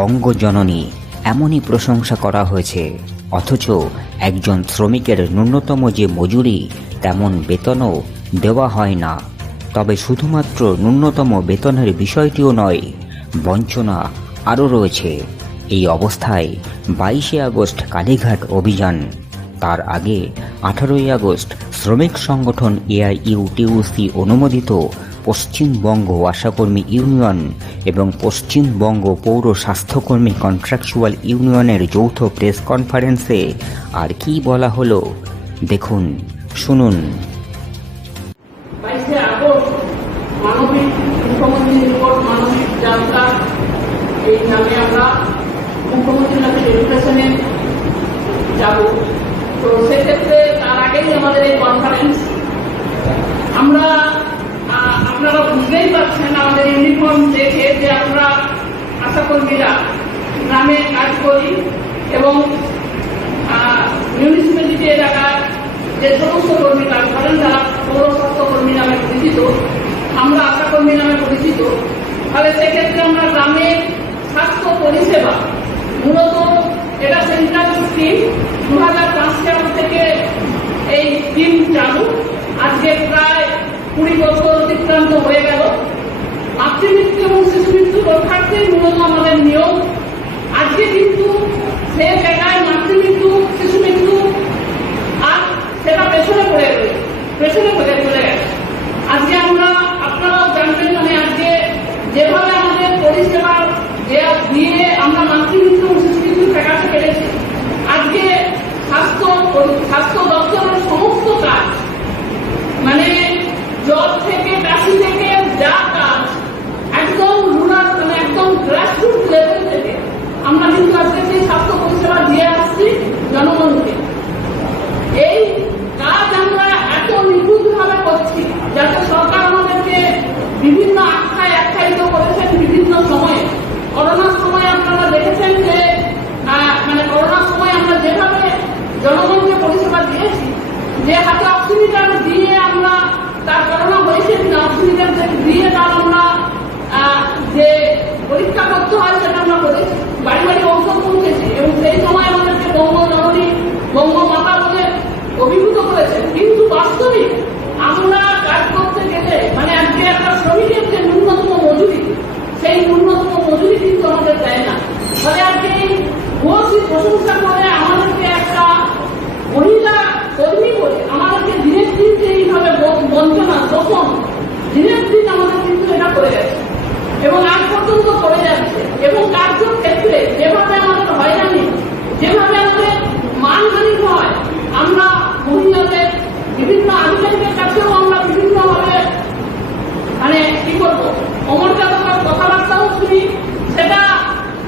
বঙ্গজননী এমনই প্রশংসা করা হয়েছে, অথচ একজন শ্রমিকের ন্যূনতম যে মজুরি, তেমন বেতনও দেওয়া হয় না। তবে শুধুমাত্র ন্যূনতম বেতনের বিষয়টিও নয়, বঞ্চনা আরও রয়েছে। এই অবস্থায় বাইশে আগস্ট কালীঘাট অভিযান, তার আগে আঠারোই আগস্ট শ্রমিক সংগঠন এআইইউটিউসি অনুমোদিত পশ্চিমবঙ্গ আশাকর্মী ইউনিয়ন এবং পশ্চিমবঙ্গ পৌর স্বাস্থ্যকর্মী কন্ট্রাকচুয়াল ইউনিয়নের যৌথ প্রেস কনফারেন্সে আর কি বলা হলো? দেখুন, শুনুন। আমরা ইউনিফর্ম দেখে যে আমরা আশাকর্মীরা গ্রামে কাজ করি এবং মিউনিসিপ্যালিটি এলাকার যে সমস্ত কর্মী কাজ করেন তারা পৌর স্বাস্থ্য কর্মী নামে পরিচিত, আমরা আশাকর্মী নামে পরিচিত, তাহলে সেক্ষেত্রে আমরা গ্রামের স্বাস্থ্য পরিষেবা, মূলত এটা সেন্ট্রাল স্কিম দু হাজার পাঁচ সাল থেকে এই স্কিম চালু। আজকে প্রায় কুড়ি বছর অতিক্রান্ত হয়ে গেল। মাতৃমৃত্যু এবং শিশু মৃত্যু রক্ষার্থে মূলত আমাদের নিয়ম। আজকে কিন্তু সে জায়গায় মাতৃমৃত্যু শিশু মৃত্যু, আর সেটা পেছনে পড়ে রয়েছে পেছনে পড়ে, চলে গেছে। আজকে আমরা আপনারাও জানবেন মানে আজকে যেভাবে আমাদের পরিষেবা দেয়া আমরা মাতৃমৃত্যু এবং শিশু মৃত্যু ঠেকাতে পেরেছি, আজকে স্বাস্থ্য স্বাস্থ্য দপ্তরের সমস্ত কাজ মানে জব থেকে, কাশি থেকে যা কাজ একদম রুরাল মানে একদম গ্রাসরুট লেভেল থেকে আমরা কিন্তু আজকে স্বাস্থ্য পরিষেবা দিয়ে আসছি জনগণকে। এই কাজ আমরা এত নিখুঁত ভাবে করছি, যাতে সরকার আমাদেরকে বিভিন্ন আখ্যায় আখ্যায়িত করেছেন বিভিন্ন সময়ে। করোনার সময় আপনারা দেখেছেন যে মানে করোনার সময় আমরা যেভাবে জনগণকে পরিষেবা দিয়েছি, যে হাতে অক্সিমিটার দিয়ে আমরা তার করোনা হয়েছে কিনা অক্সিমিটার দিয়ে তার আমরা পরীক্ষা করতে হয় সেটা আমরা করেছি বাড়ি বাড়ি ঔষধ পৌঁছেছি এবং সেই সময় আমাদেরকে বঙ্গ নগরী বঙ্গ মাতা বলে অভিভূত করেছেন কিন্তু বাস্তবিক আমরা কাজ করতে গেলে মানে আজকে একটা শ্রমিকের যে ন্যূনতম মজুরি, সেই ন্যূনতম মজুরি কিন্তু আমাদের দেয় না। ফলে আজকে এই ভূয়সী প্রশংসা করে আমাদেরকে একটা মহিলা কর্মী বলে আমাদেরকে দিনের দিন যে এইভাবে ব- বঞ্চনা শোষণ দিনের দিন আমাদের কিন্তু এটা করে যাচ্ছে এবং আজ পর্যন্ত করে যাচ্ছে এবং কার্যর ক্ষেত্রে যেভাবে আমাদের হয়রানি যেভাবে আমাদের মানহানি হয় আমরা মহিলাদের বিভিন্ন আধিকারিকের কাছেও আমরা বিভিন্নভাবে মানে কি করব অমর্যাদাকর কথাবার্তাও শুনি সেটা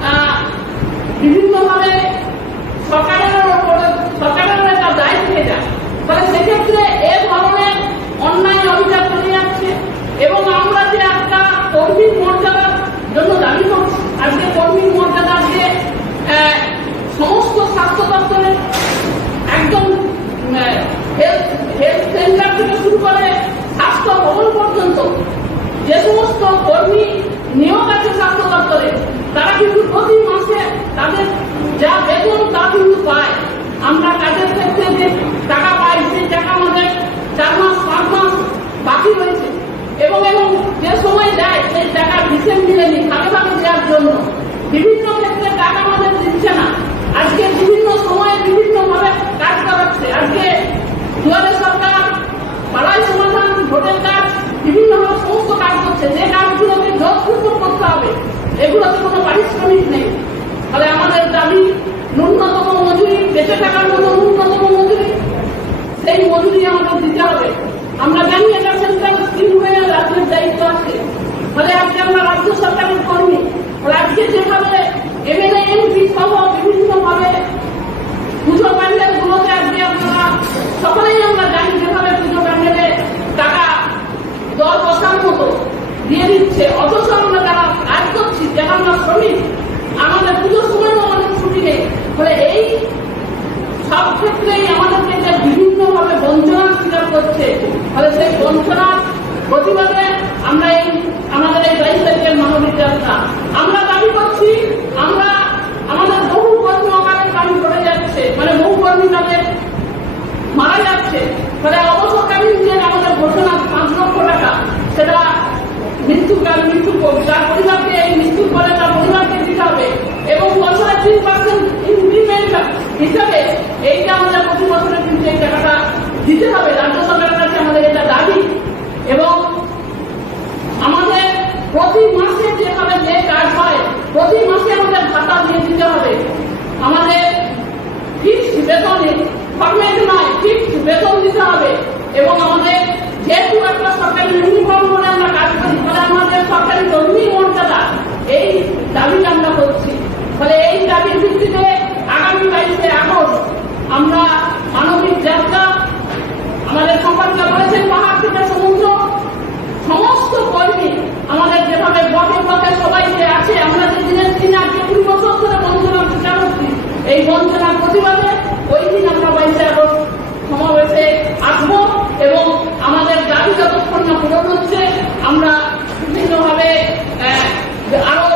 আহ, বিভিন্নভাবে সরকারের ওপরে সরকারের একটা দায় থেকে যায় ফলে সেক্ষেত্রে এ ধরনের অন্যায় অভিযোগ চলে যাচ্ছে এবং আমরা যে একটা কর্মীর মর্যাদার জন্য দাবি করছি আজকে কর্মীর মর্যাদা যে সমস্ত স্বাস্থ্য দপ্তরের একদম হেলথ হেলথ সেন্টার থেকে শুরু করে স্বাস্থ্য ভবন পর্যন্ত যে সমস্ত কর্মী নিয়োগ আছে স্বাস্থ্য দপ্তরে, তারা কিন্তু প্রতি মাসে তাদের যা বেতন তা কিন্তু পায়। আমরা কাজের ক্ষেত্রে যে টাকা পাই সেই টাকা আমাদের চার মাস, পাঁচ মাস বাকি রয়েছে। এবং এবং যে সময় যায় সেই টাকা হিসেব মিলেনি ভাগে ভাগে দেওয়ার জন্য বিভিন্ন ক্ষেত্রে টাকা আমাদের দিচ্ছে না আজকে বিভিন্ন সময়ে বিভিন্ন ভাবে কাজ করাচ্ছে আজকে দুয়ারে সরকার পাড়াই সমাধান ভোটের কাজ বিভিন্নভাবে সমস্ত কাজ করছে যে কাজগুলোকে যথপূর্বক করতে হবে এগুলোতে কোনো পারিশ্রমিক নেই। ফলে আমাদের দাবি, ন্যূনতম মজুরি, বেঁচে থাকার মতো ন্যূনতম মজুরি, সেই মজুরি আমাদের দিতে হবে। আমরা জানি এটা সেন্ট্রাল স্কিম হয়ে রাজ্যের দায়িত্ব আছে। ফলে আজকে আমরা রাজ্য সরকারের কর্মী। আজকে যেভাবে এমএলএ এমপি সহ বিভিন্নভাবে পুজো প্যান্ডেল গুলোতে আজকে আপনারা সকলেই আমরা জানি যেভাবে পুজো প্যান্ডেলে টাকা দর বসার মতো দিয়ে দিচ্ছে অথচ আমরা যারা কাজ করছি যারা আমরা শ্রমিক আমাদের পুজোর সময়ও আমাদের ছুটি নেই ফলে এই সব ক্ষেত্রেই আমাদেরকে যে বিভিন্নভাবে বঞ্চনার স্বীকার করছে ফলে সেই বঞ্চনার প্রতিবাদে আমরা এই আমাদের এই বাইশ তারিখের মানবিক আমরা দাবি করছি, আমরা প্রতি মাসে আমাদের ভাতা দিয়ে দিতে হবে। আমাদের ফিক্সড বেতনে ফর্মেট নয় ফিক্সড বেতন দিতে হবে এবং আমাদের হচ্ছে আমরা বিভিন্নভাবে আরও